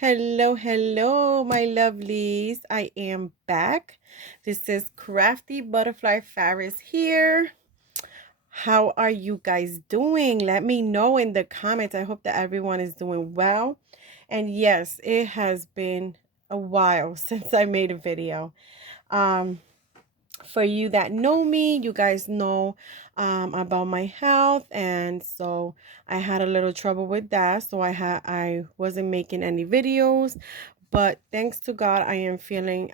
Hello, hello, my lovelies. I am back. This is Crafty Butterfly Faris here. How are you guys doing? Let me know in the comments. I hope that everyone is doing well. And yes, it has been a while since I made a video. Um, for you that know me, you guys know about my health, and so I had a little trouble with that. So I wasn't making any videos, but thanks to God, I am feeling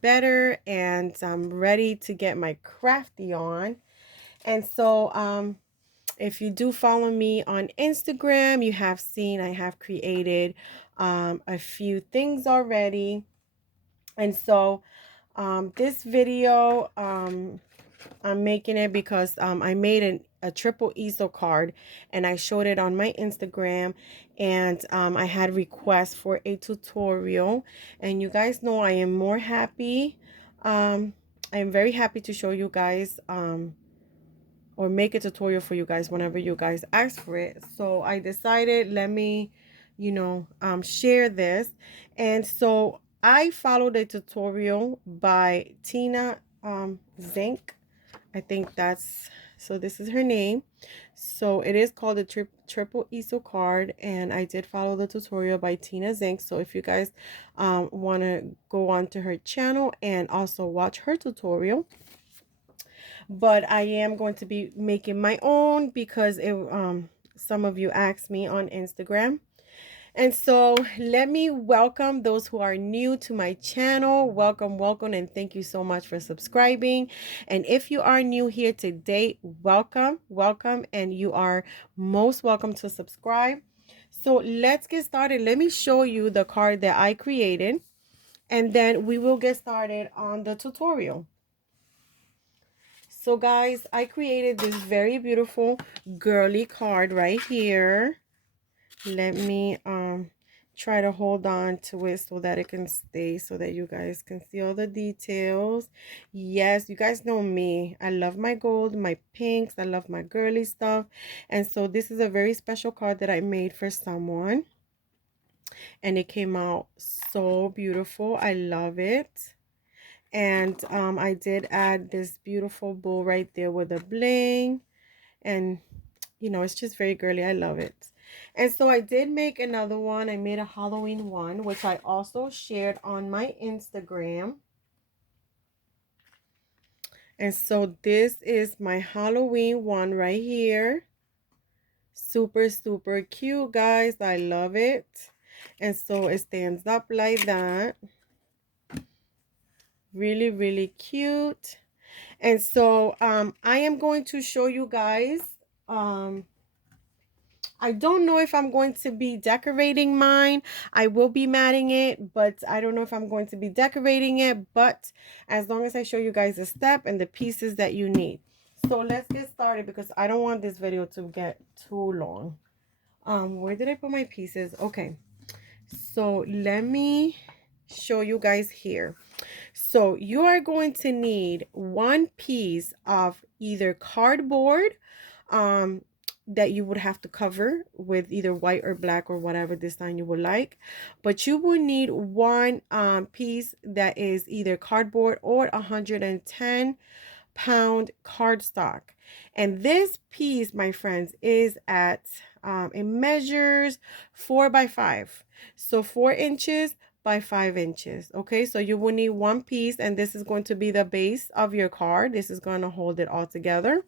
better, and I'm ready to get my crafty on. And so if you do follow me on Instagram, you have seen I have created a few things already. And so this video, I'm making it because I made a triple easel card, and I showed it on my Instagram, and I had requests for a tutorial, and you guys know I am more happy. I am very happy to show you guys or make a tutorial for you guys whenever you guys ask for it. So I decided, let me, share this. And so I followed a tutorial by Tina Zink. I think that's, so this is her name. So it is called the Triple Easel card, and I did follow the tutorial by Tina Zink. So if you guys want to go on to her channel and also watch her tutorial, but I am going to be making my own because it some of you asked me on Instagram. And so let me welcome those who are new to my channel. Welcome, welcome, and thank you so much for subscribing. And if you are new here today, welcome, welcome, and you are most welcome to subscribe. So let's get started. Let me show you the card that I created, and then we will get started on the tutorial. So guys, I created this very beautiful girly card right here. Let me try to hold on to it so that it can stay, so that you guys can see all the details. Yes, you guys know me. I love my gold, my pinks. I love my girly stuff. And so this is a very special card that I made for someone, and it came out so beautiful. I love it. And I did add this beautiful bow right there with a bling, and it's just very girly. I love it. And so I did make another one. I made a Halloween one, which I also shared on my Instagram. And so this is my Halloween one right here. Super, super cute, guys. I love it. And so it stands up like that. Really, really cute. And so I am going to show you guys I don't know if I'm going to be decorating mine. I will be matting it, but I don't know if I'm going to be decorating it. But as long as I show you guys the step and the pieces that you need. So let's get started because I don't want this video to get too long. Where did I put my pieces? Okay. So let me show you guys here. So you are going to need one piece of either cardboard that you would have to cover with either white or black or whatever design you would like. But you will need one piece that is either cardboard or 110-pound cardstock. And this piece, my friends, is at it measures 4 by 5. So 4 inches by 5 inches. Okay, so you will need one piece, and this is going to be the base of your card. This is going to hold it all together.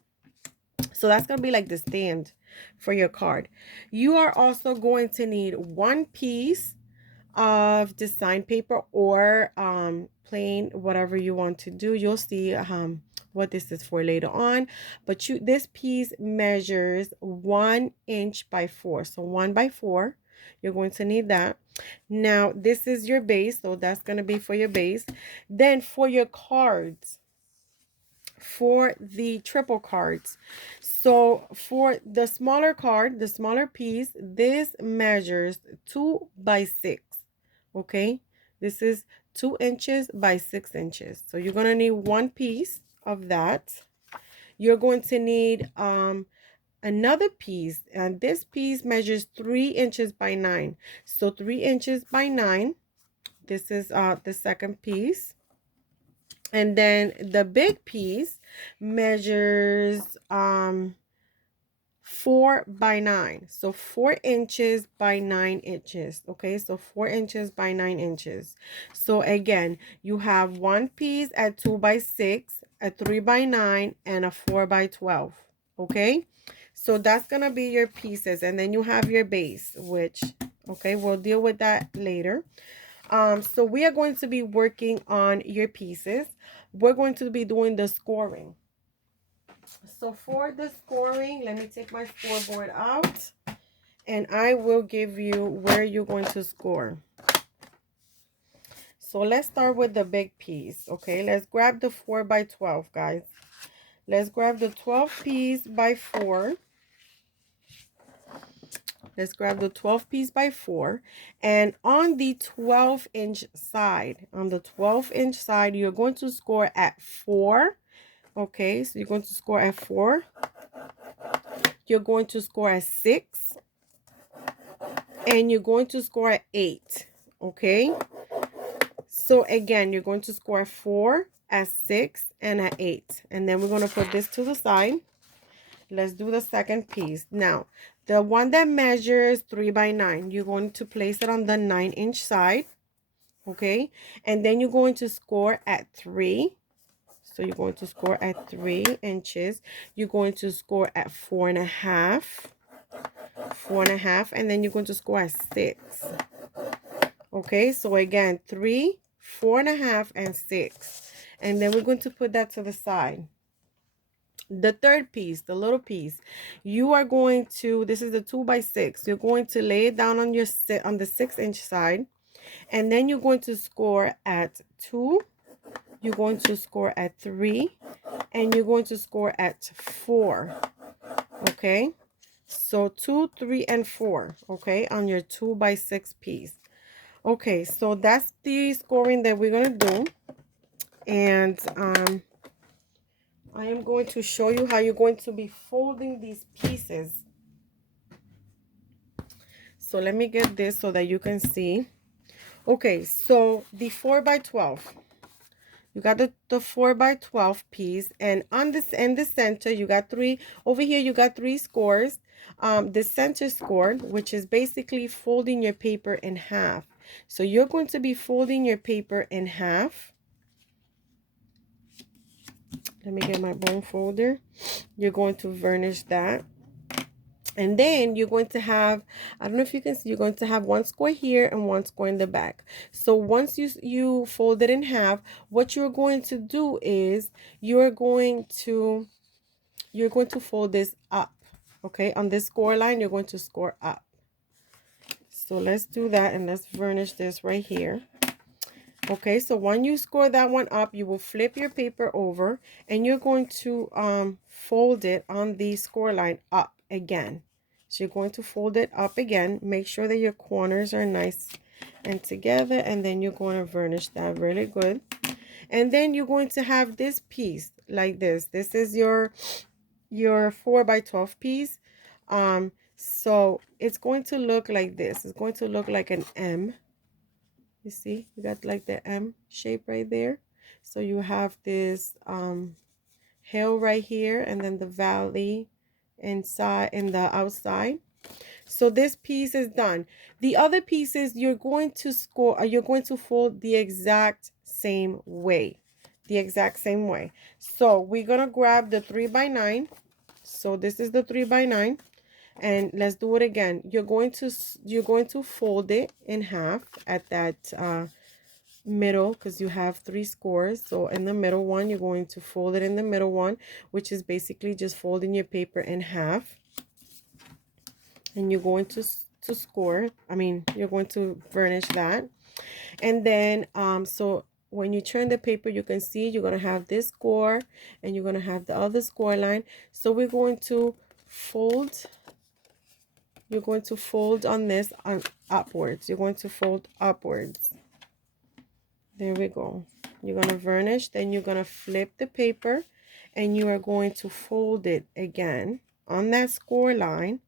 So that's going to be like the stand for your card. You are also going to need one piece of design paper or plain, whatever you want to do. You'll see what this is for later on. But this piece measures 1 inch by 4. So 1 by 4. You're going to need that. Now, this is your base. So that's going to be for your base. Then for your cards, for the triple cards, so for the smaller card, the smaller piece, this measures 2 by 6. Okay, this is 2 inches by 6 inches. So you're gonna need one piece of that. You're going to need another piece, and this piece measures 3 inches by 9. So 3 inches by 9. This is the second piece. And then the big piece measures 4 by 9. So 4 inches by 9 inches. Okay, so 4 inches by 9 inches. So again, you have one piece at 2 by 6, a 3 by 9, and a 4 by 12. Okay, so that's gonna be your pieces, and then you have your base, which, okay, we'll deal with that later. So we are going to be working on your pieces. We're going to be doing the scoring. So for the scoring, let me take my scoreboard out, and I will give you where you're going to score. So let's start with the big piece. Okay, let's grab the 4 by 12, guys. Let's grab the 12 piece by 4. Let's grab the 12 piece by 4. And on the 12-inch side, you're going to score at 4. Okay, so you're going to score at 4. You're going to score at 6. And you're going to score at 8. Okay, so again, you're going to score 4, at 6, and at 8. And then we're going to put this to the side. Let's do the second piece. Now, the one that measures 3 by 9, you're going to place it on the 9-inch side. Okay, and then you're going to score at 3. So you're going to score at 3 inches. You're going to score at 4.5. 4.5, and then you're going to score at 6. Okay, so again, 3, 4.5, and 6. And then we're going to put that to the side. The third piece, the little piece, you are going to, this is the 2 by 6. You're going to lay it down on your on the 6-inch side, and then you're going to score at 2. You're going to score at 3, and you're going to score at 4. Okay, so 2, 3, and 4. Okay, on your 2 by 6 piece. Okay, so that's the scoring that we're going to do. And I am going to show you how you're going to be folding these pieces. So let me get this so that you can see. Okay, so the 4 by 12. You got the 4 by 12 piece, and on this, in the center, you got 3. Over here, you got 3 scores. The center score, which is basically folding your paper in half. So you're going to be folding your paper in half. Let me get my bone folder. You're going to varnish that. And then you're going to have, I don't know if you can see, you're going to have one score here and one score in the back. So once you fold it in half, what you're going to do is you're going to fold this up. Okay, on this score line, you're going to score up. So let's do that, and let's varnish this right here. Okay, so when you score that one up, you will flip your paper over, and you're going to fold it on the score line up again. So you're going to fold it up again. Make sure that your corners are nice and together, and then you're going to varnish that really good. And then you're going to have this piece like this. This is your 4 by 12 piece. So it's going to look like this. It's going to look like an M. You see, you got like the M shape right there. So you have this hill right here, and then the valley inside and the outside. So this piece is done. The other pieces you're going to you're going to fold the exact same way. The exact same way. So we're gonna grab the 3 by 9. So this is the 3 by 9. And let's do it again. You're going to fold it in half at that middle, because you have 3 scores. So in the middle one, you're going to fold it in the middle one, which is basically just folding your paper in half. And you're going to score. I mean, you're going to varnish that. And then so when you turn the paper, you can see you're going to have this score, and you're going to have the other score line. So we're going to fold. You're going to fold on this on upwards. You're going to fold upwards. There we go. You're going to varnish, then you're going to flip the paper, and you are going to fold it again. on that score line,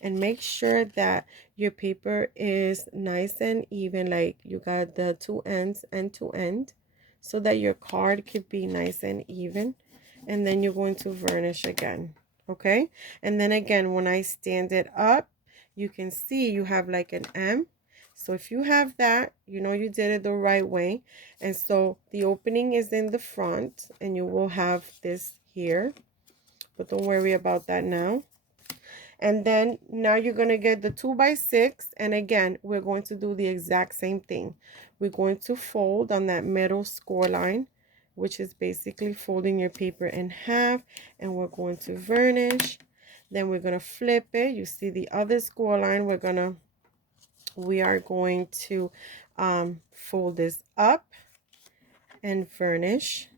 and make sure that your paper is nice and even, like you got the two ends end to end, so that your card could be nice and even. And then you're going to varnish again. Okay, and then again, when I stand it up, you can see you have like an M. So if you have that, you know you did it the right way. And so the opening is in the front, and you will have this here, but don't worry about that now. And then now you're going to get the 2x6, and again we're going to do the exact same thing. We're going to fold on that middle score line, which is basically folding your paper in half, and we're going to varnish. Then we're going to flip it. You see the other score line, we are going to fold this up and varnish.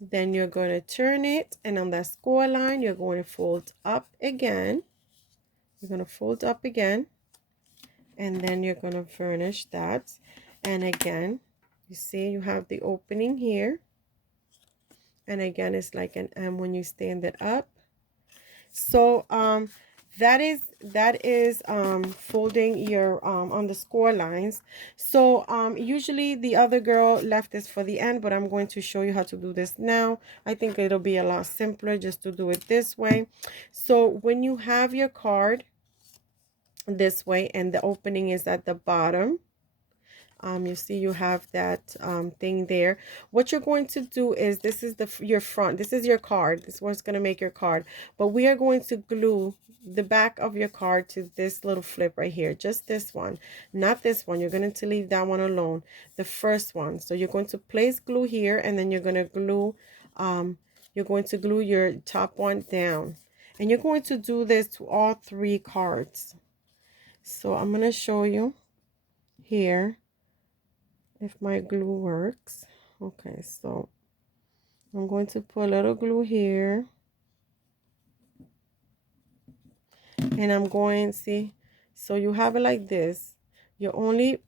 Then you're going to turn it, and on that score line you're going to fold up again. You're going to fold up again, and then you're going to varnish that. And again, you see you have the opening here, and again it's like an M when you stand it up. So that is folding your on the score lines. So usually the other girl left this for the end, but I'm going to show you how to do this now. I think it'll be a lot simpler just to do it this way. So when you have your card this way and the opening is at the bottom, you see you have that thing there. What you're going to do is, this is your front, this is your card, this is what's going to make your card, but we are going to glue the back of your card to this little flip right here, just this one, not this one. You're going to leave that one alone, the first one. So you're going to place glue here, and then you're going to glue your top one down, and you're going to do this to all three cards. So I'm going to show you here if my glue works. Okay, so I'm going to put a little glue here, and I'm going, see, so you have it like this. You're only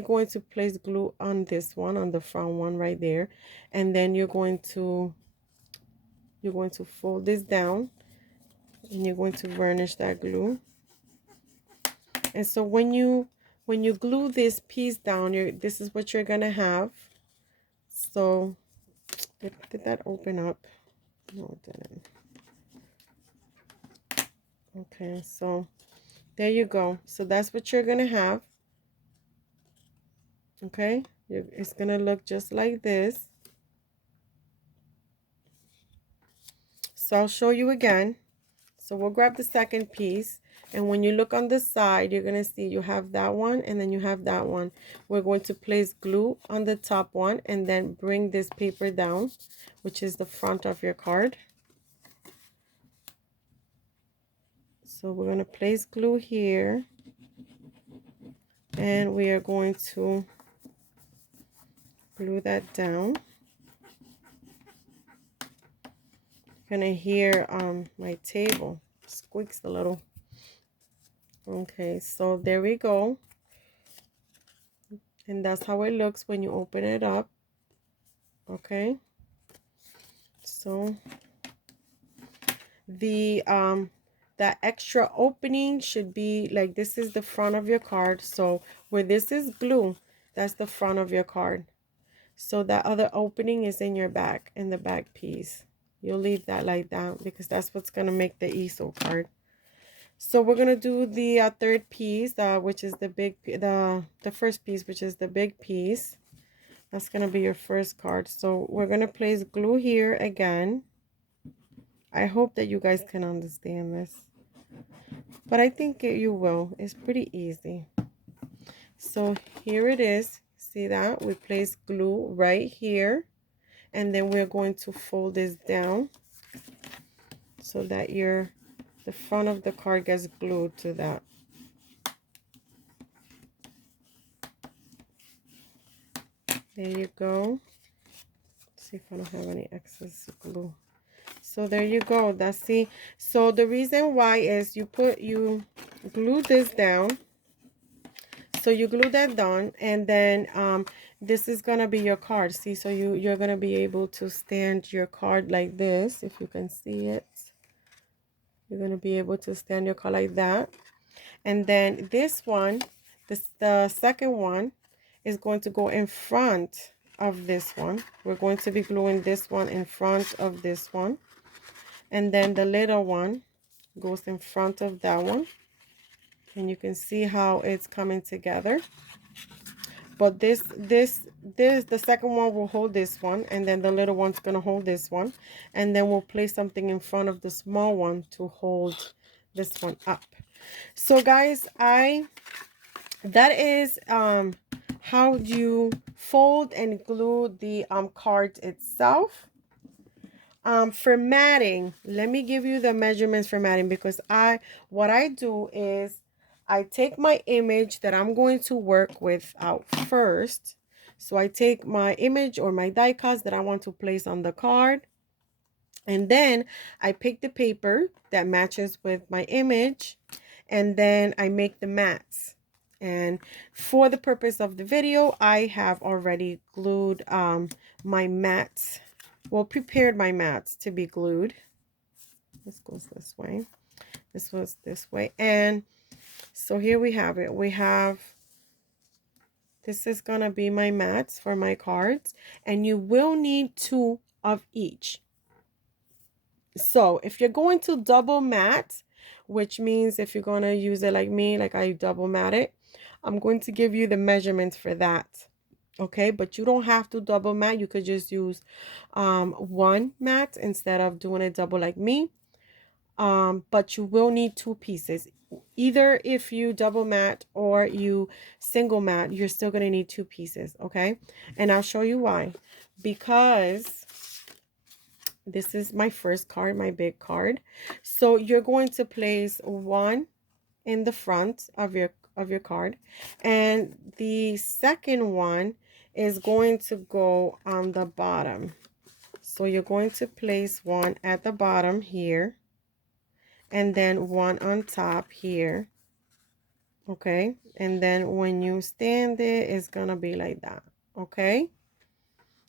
going to place glue on this one, on the front one right there, and then you're going to fold this down, and you're going to varnish that glue. And so when you glue this piece down, this is what you're gonna have. So did that open up? No, it didn't. Okay, so there you go. So that's what you're gonna have. Okay, it's gonna look just like this. So I'll show you again. So we'll grab the second piece, and when you look on the side, you're gonna see you have that one, and then you have that one. We're going to place glue on the top one, and then bring this paper down, which is the front of your card. So we're gonna place glue here, and we are going to glue that down. You're gonna hear my table squeaks a little. Okay, so there we go, and that's how it looks when you open it up. Okay, so the that extra opening should be like, this is the front of your card. So where this is glue, that's the front of your card. So that other opening is in your back, in the back piece. You'll leave that like that because that's what's gonna make the easel card. So we're gonna do the third piece, which is the first piece, which is the big piece. That's gonna be your first card. So we're gonna place glue here again. I hope that you guys can understand this, but I think you will. It's pretty easy. So here it is. See that? We place glue right here, and then we're going to fold this down so that the front of the card gets glued to that. There you go. Let's see if I don't have any excess glue. So there you go. That's, see, so the reason why is you glue this down. So you glue that down, and then this is gonna be your card. See, so you're gonna be able to stand your card like this, if you can see it. You're going to be able to stand your card like that. And then this one, the second one is going to go in front of this one. We're going to be gluing this one in front of this one. And then the little one goes in front of that one. And you can see how it's coming together. But the second one will hold this one, and then the little one's gonna hold this one, and then we'll place something in front of the small one to hold this one up. So guys, that is how you fold and glue the card itself. For matting, let me give you the measurements for matting, because what I do is I take my image that I'm going to work with out first. So I take my image or my die cuts that I want to place on the card, and then I pick the paper that matches with my image, and then I make the mats. And for the purpose of the video, I have already glued my mats, well, prepared my mats to be glued. This goes this way. This was this way. And so here we have it. This is going to be my mats for my cards. And you will need 2 of each. So if you're going to double mat, which means if you're going to use it like me, like I double mat it, I'm going to give you the measurements for that. Okay, but you don't have to double mat. You could just use 1 mat instead of doing it double like me. But you will need 2 pieces. Either if you double mat or you single mat, you're still going to need 2 pieces. Okay, and I'll show you why. Because this is my first card, my big card. So you're going to place 1 in the front of your card, and the second one is going to go on the bottom. So you're going to place 1 at the bottom here, and then 1 on top here. Okay, and then when you stand it, it's gonna be like that. Okay,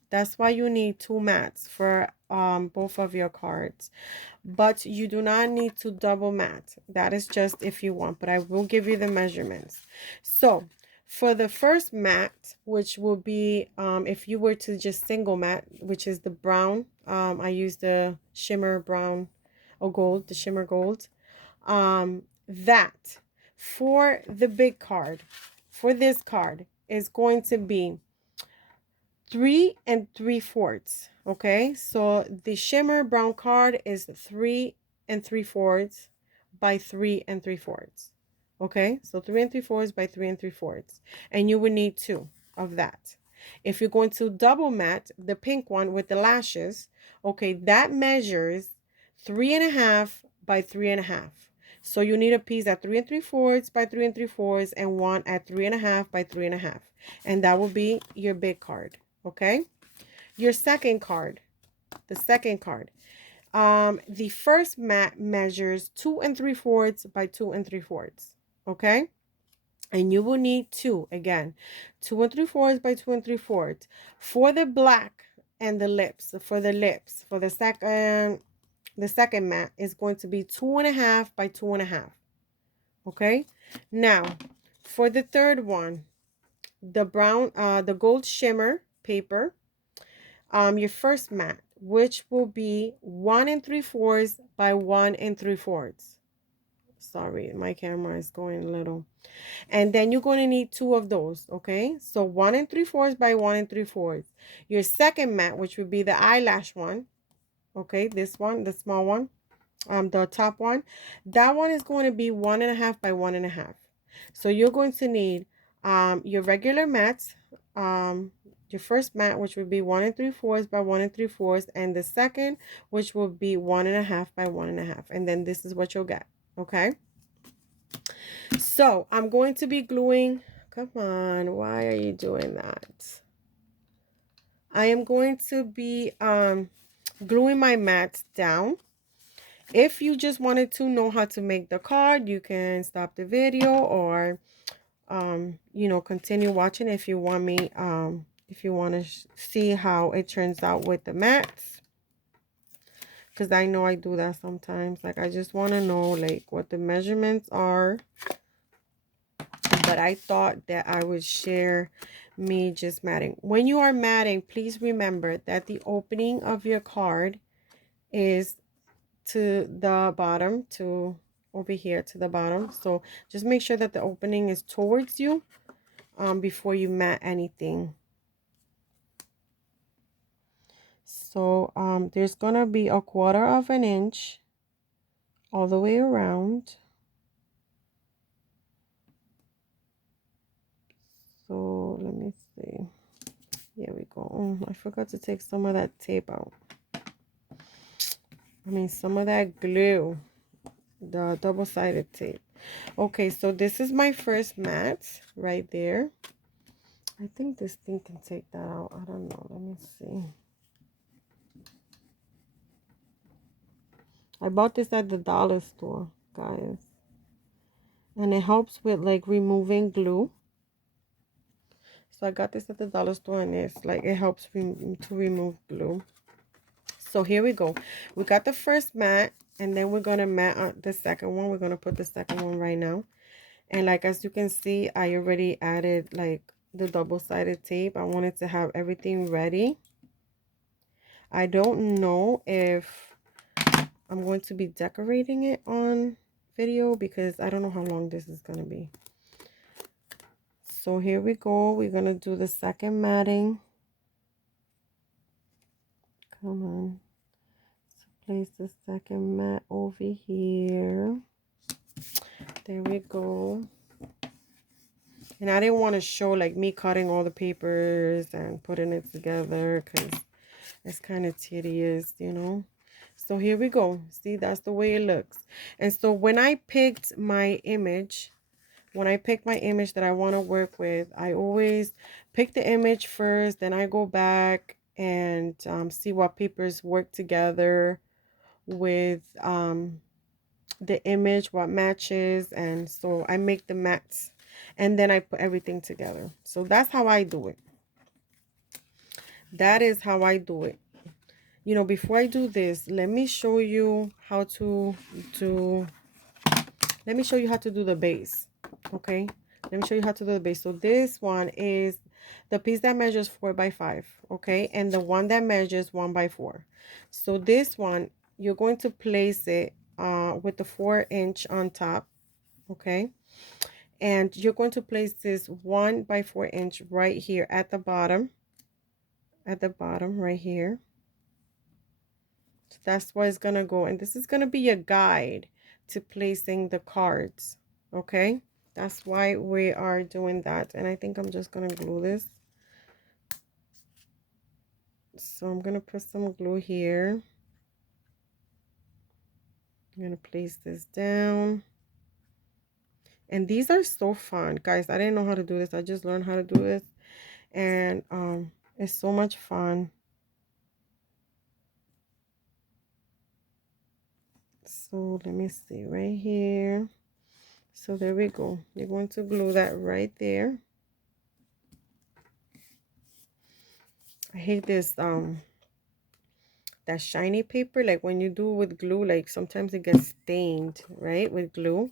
that's why you need 2 mats for both of your cards, but you do not need to double mat. That is just if you want, but I will give you the measurements. So for the first mat, which will be if you were to just single mat, which is the brown, I use the shimmer brown or gold, the shimmer gold. That for the big card, for this card, is going to be 3 3/4. Okay, so the shimmer brown card is 3 3/4 by 3 3/4. Okay, so 3 3/4 by 3 3/4, and you will need 2 of that. If you're going to double mat the pink one with the lashes, okay, that measures 3.5 by 3.5. So you need a piece at 3 3/4 by 3 3/4 and 1 at 3.5 by 3.5, and that will be your big card. Okay, your second card, the second card, the first mat measures 2 3/4 by 2 3/4. Okay, and you will need 2 again, 2 3/4 by 2 3/4 for the black and the lips. For the lips, for the second mat is going to be 2.5 by 2.5. Okay, now for the third one, the brown, the gold shimmer paper, your first mat, which will be 1 3/4 by 1 3/4. Sorry, my camera is going a little. And then you're going to need 2 of those. Okay, so 1 3/4 by 1 3/4. Your second mat, which would be the eyelash one. Okay, this one, the small one, the top one, that one is going to be 1.5 by 1.5. So you're going to need your regular mats, your first mat, which would be 1 3/4 by 1 3/4, and the second, which will be 1.5 by 1.5, and then this is what you'll get. Okay, so I'm going to be gluing. Come on, why are you doing that? I am going to be gluing my mats down. If you just wanted to know how to make the card, you can stop the video, or you know, continue watching if you want me, if you want to see how it turns out with the mats. because I know I do that sometimes. Like, I just want to know, like, what the measurements are. But I thought that I would share me just matting. When you are matting, please remember that the opening of your card is to the bottom, to over here to the bottom. So just make sure that the opening is towards you before you mat anything. So there's gonna be a 1/4 of an inch all the way around. So let me see. Here we go. Oh, I forgot to take some of that tape out. I mean, some of that glue, the double-sided tape. Okay, so this is my first mat right there. I think this thing can take that out. I don't know. Let me see. I bought this at the dollar store, guys. And it helps with like removing glue. So I got this at the dollar store, and it's like it helps to remove glue. So here we go. We got the first mat, and then we're gonna mat the second one. We're gonna put the second one right now. And like as you can see, I already added like the double-sided tape. I wanted to have everything ready. I don't know if I'm going to be decorating it on video because I don't know how long this is gonna be. So here we go. We're gonna do the second matting. Come on. So place the second mat over here. There we go. And I didn't want to show like me cutting all the papers and putting it together because it's kind of tedious, you know. So here we go. See, that's the way it looks. And so when I picked my image, that I want to work with, I always pick the image first, then I go back and see what papers work together with the image, what matches. And so I make the mats and then I put everything together. So that's how I do it. That is how I do it. You know, before I do this, let me show you how to do the base. Okay, let me show you how to do the base. So this one is the piece that measures 4 by 5, okay, and the one that measures 1 by 4. So this one, you're going to place it with the 4-inch on top, okay, and you're going to place this 1 by 4-inch right here at the bottom, right here. So that's where it's gonna go, and this is gonna be a guide to placing the cards, okay. That's why we are doing that. And I think I'm just gonna glue this. So I'm gonna put some glue here. I'm gonna place this down. And these are so fun, guys. I didn't know how to do this. I just learned how to do this, and it's so much fun. So let me see right here. So there we go. You're going to glue that right there. I hate this that shiny paper, like when you do with glue, like sometimes it gets stained, right, with glue.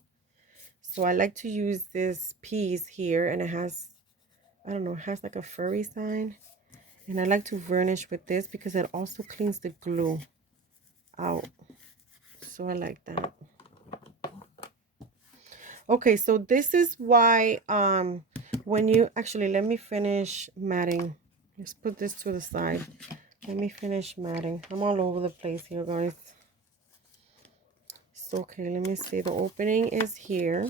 So I like to use this piece here, and it has, I don't know, it has like a furry sign. And I like to varnish with this because it also cleans the glue out. So I like that. Okay, so this is why when you actually, let me finish matting. Let's put this to the side. Let me finish matting. I'm all over the place here, guys. So okay, let me see. The opening is here.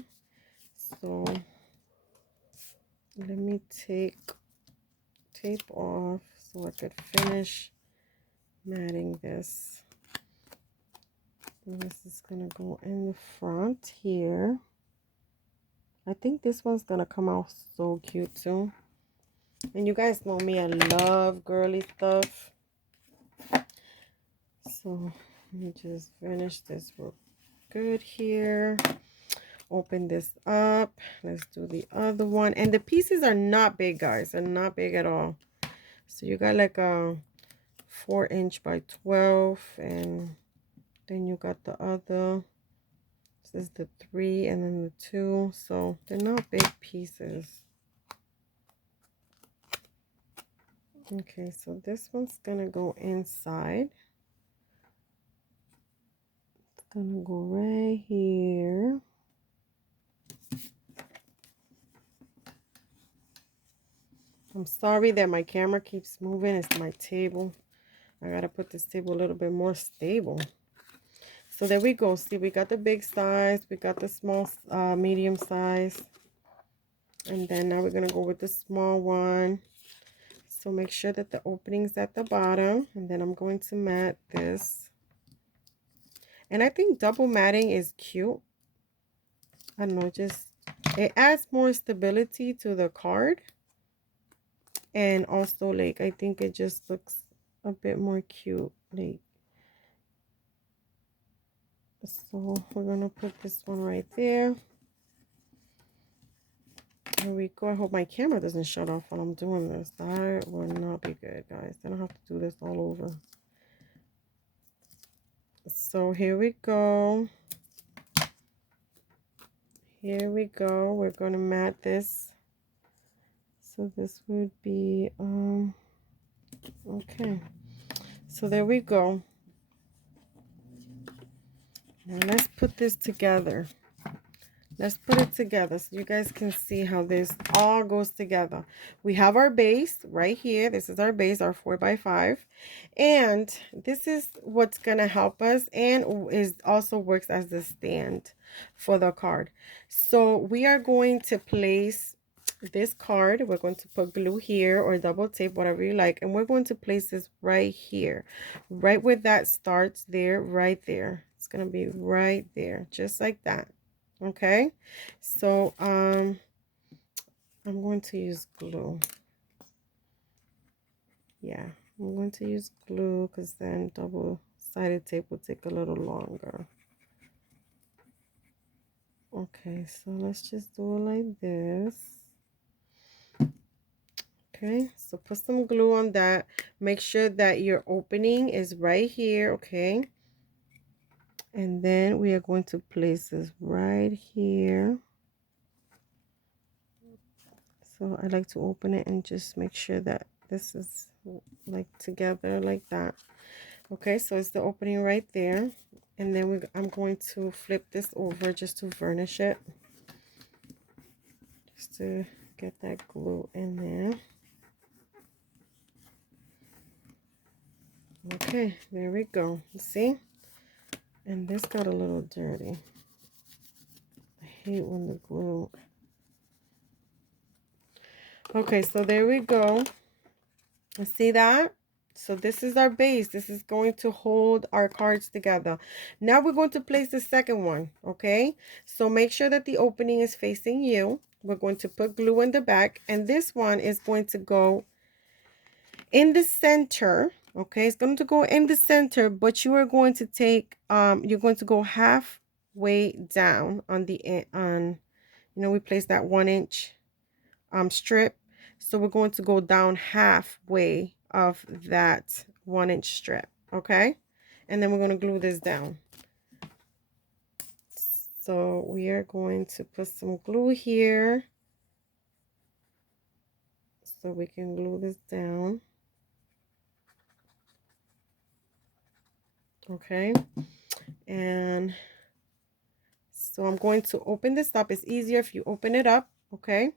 So let me take tape off so I could finish matting this. And this is gonna go in the front here. I think this one's gonna come out so cute too. And you guys know me, I love girly stuff. So let me just finish this real good here. Open this up. Let's do the other one. And the pieces are not big, guys. They're not big at all. So you got like a 4-inch by 12, and Then you got the other. This is the 3 and then the 2. So they're not big pieces. Okay, so this one's gonna go inside. It's gonna go right here. I'm sorry that my camera keeps moving. It's my table. I gotta put this table a little bit more stable. So there we go. See, we got the big size. We got the small, medium size. And then now we're gonna go with the small one. So make sure that the opening's at the bottom. And then I'm going to mat this. And I think double matting is cute. I don't know, just it adds more stability to the card. And also, like, I think it just looks a bit more cute. Like, so we're gonna put this one right there. There we go. I hope my camera doesn't shut off while I'm doing this. That will not be good, guys. I don't have to do this all over. So here we go. Here we go. We're gonna mat this. So this would be okay. So there we go. Now let's put this together. Let's put it together so you guys can see how this all goes together. We have our base right here. This is our base, our 4x5. And this is what's going to help us and is also works as the stand for the card. So we are going to place this card. We're going to put glue here or double tape, whatever you like. And we're going to place this right here. Right where that starts there, right there. It's going to be right there, just like that. Okay, so I'm going to use glue. Yeah, I'm going to use glue because then double-sided tape will take a little longer. Okay, so let's just do it like this. Okay, so put some glue on that. Make sure that your opening is right here, okay? And then we are going to place this right here. So I like to open it and just make sure that this is like together like that. Okay, so it's the opening right there. And then I'm going to flip this over just to varnish it. Just to get that glue in there. Okay, there we go. See? And this got a little dirty. I hate when the glue... Okay, so there we go. See that? So this is our base. This is going to hold our cards together. Now we're going to place the second one, okay? So make sure that the opening is facing you. We're going to put glue in the back, and this one is going to go in the center, okay? It's going to go in the center, but you are going to take, you're going to go halfway down on the, we place that 1-inch strip. So we're going to go down halfway of that 1-inch strip, okay? And then we're going to glue this down. So we are going to put some glue here so we can glue this down. Okay, and so I'm going to open this up. It's easier if you open it up, okay?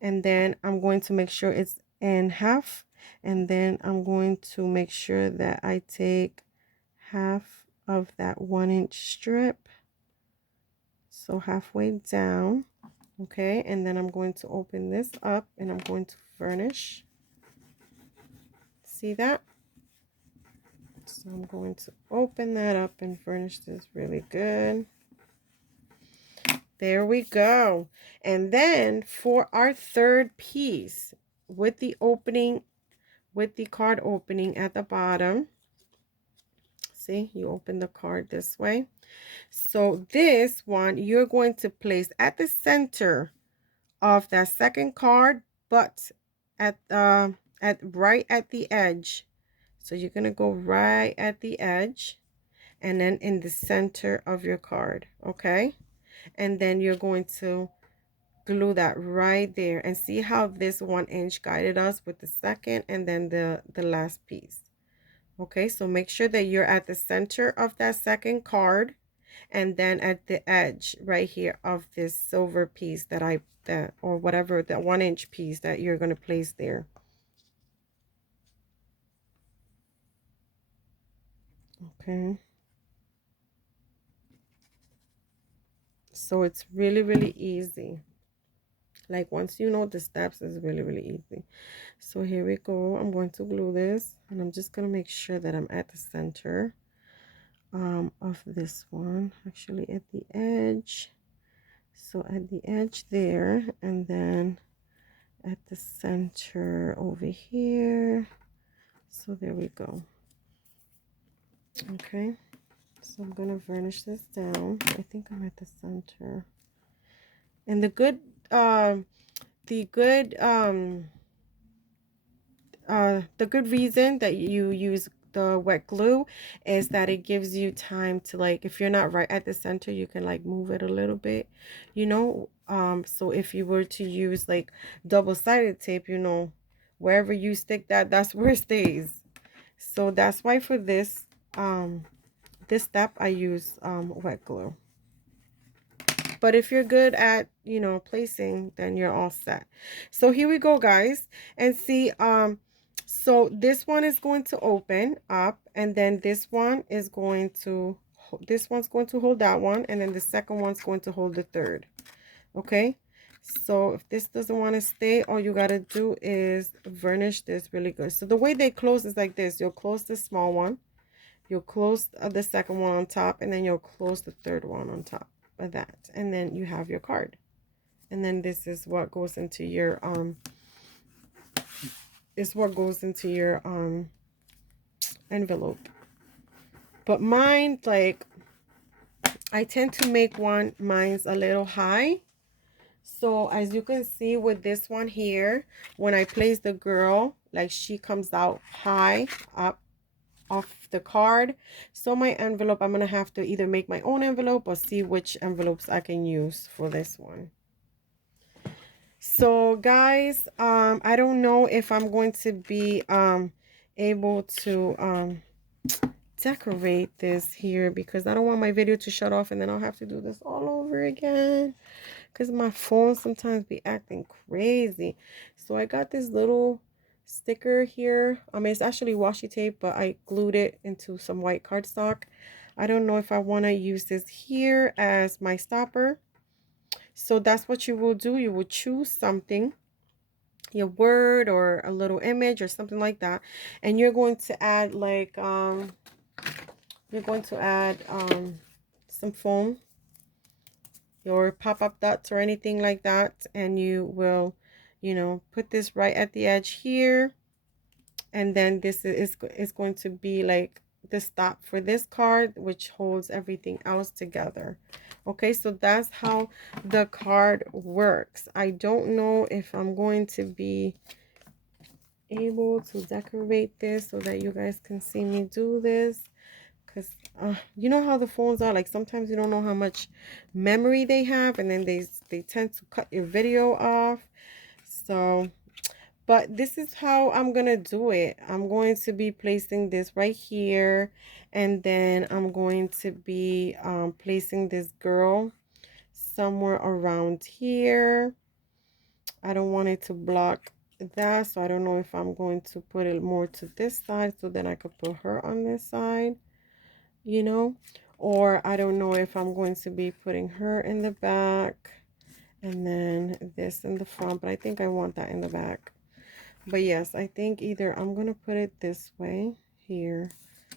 And then I'm going to make sure it's in half, and then I'm going to make sure that I take half of that 1-inch strip, so halfway down, okay? And then I'm going to open this up and I'm going to varnish. See that? So I'm going to open that up and varnish this really good. There we go. And then for our third piece, with the opening, with the card opening at the bottom, see, you open the card this way. So this one, you're going to place at the center of that second card, but at right at the edge. So you're going to go right at the edge. and then in the center of your card, okay? And then you're going to glue that right there, and see how this 1 inch guided us with the second and then the last piece. Okay, so make sure that you're at the center of that second card, and then at the edge right here of this silver piece that or whatever, that 1 inch piece that you're going to place there. Okay, so it's really, really easy. Like, once you know the steps, it's really, really easy. So here we go. I'm going to glue this, and I'm just going to make sure that I'm at the center of this one, actually at the edge. So at the edge there, and then at the center over here. So there we go. Okay, so I'm gonna varnish this down. I think I'm at the center. And the good reason that you use the wet glue is that it gives you time to, like, if you're not right at the center, you can like move it a little bit, you know. So if you were to use like double-sided tape, you know, wherever you stick that, that's where it stays. So that's why for this step I use wet glue. But if you're good at, you know, placing, then you're all set. So here we go, guys, and see, so this one is going to open up, and then this one is going to, this one's going to hold that one, and then the second one's going to hold the third. Okay, so if this doesn't want to stay, all you got to do is varnish this really good. So the way they close is like this. You'll close the small one, you'll close the second one on top, and then you'll close the third one on top of that, and then you have your card. And then this is what goes into your envelope. But mine, like, I tend to make mine's a little high. So as you can see with this one here, when I place the girl, like, she comes out high up off the card. So my envelope, I'm gonna have to either make my own envelope or see which envelopes I can use for this one. So guys, I don't know if I'm going to be able to decorate this here, because I don't want my video to shut off and then I'll have to do this all over again, because my phone sometimes be acting crazy. So I got this little sticker here. I mean, it's actually washi tape, but I glued it into some white cardstock. I don't know if I want to use this here as my stopper. So that's what you will do. You will choose something, your word or a little image or something like that, and you're going to add like some foam, your pop-up dots or anything like that, and you will, you know, put this right at the edge here, and then this is going to be like the stop for this card, which holds everything else together. Okay, so that's how the card works. I don't know if I'm going to be able to decorate this so that you guys can see me do this, because you know how the phones are, like sometimes you don't know how much memory they have, and then they tend to cut your video off. So, but this is how I'm gonna do it. I'm going to be placing this right here, and then I'm going to be placing this girl somewhere around here. I don't want it to block that, so I don't know if I'm going to put it more to this side so then I could put her on this side, you know, or I don't know if I'm going to be putting her in the back and then this in the front, but I think I want that in the back. But yes, I think either I'm gonna put it this way here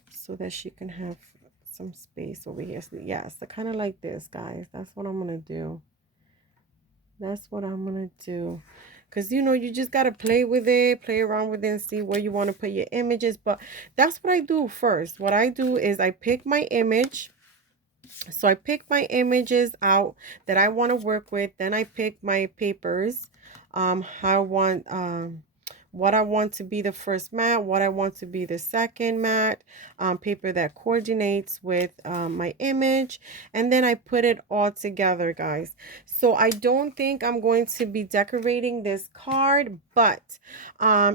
so that she can have some space over here. So yes, so kind of like this, guys. That's what I'm gonna do. That's what I'm gonna do. Because, you know, you just got to play with it, play around with it, and see where you want to put your images. But that's what I do first. What I do is I pick my image. So I pick my images out that I want to work with. Then I pick my papers. How I want, what I want to be the first mat, what I want to be the second mat, paper that coordinates with my image, and then I put it all together, guys. So I don't think I'm going to be decorating this card, but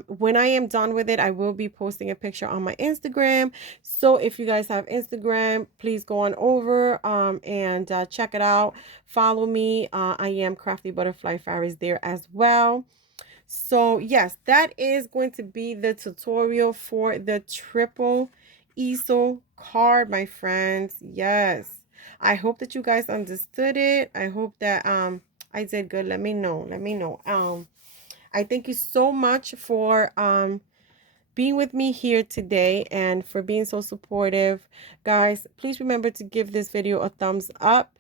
when I am done with it, I will be posting a picture on my Instagram. So if you guys have Instagram, please go on over and check it out. Follow me. I am Crafty Butterfly Fairies there as well. So yes, that is going to be the tutorial for the triple easel card, my friends. Yes. I hope that you guys understood it. I hope that I did good. Let me know. Let me know. I thank you so much for being with me here today and for being so supportive. Guys, please remember to give this video a thumbs up.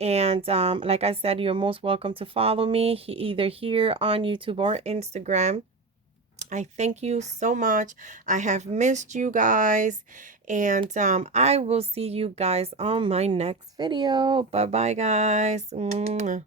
And like I said, you're most welcome to follow me either here on YouTube or Instagram. I thank you so much. I have missed you guys. And I will see you guys on my next video. Bye-bye, guys. Mwah.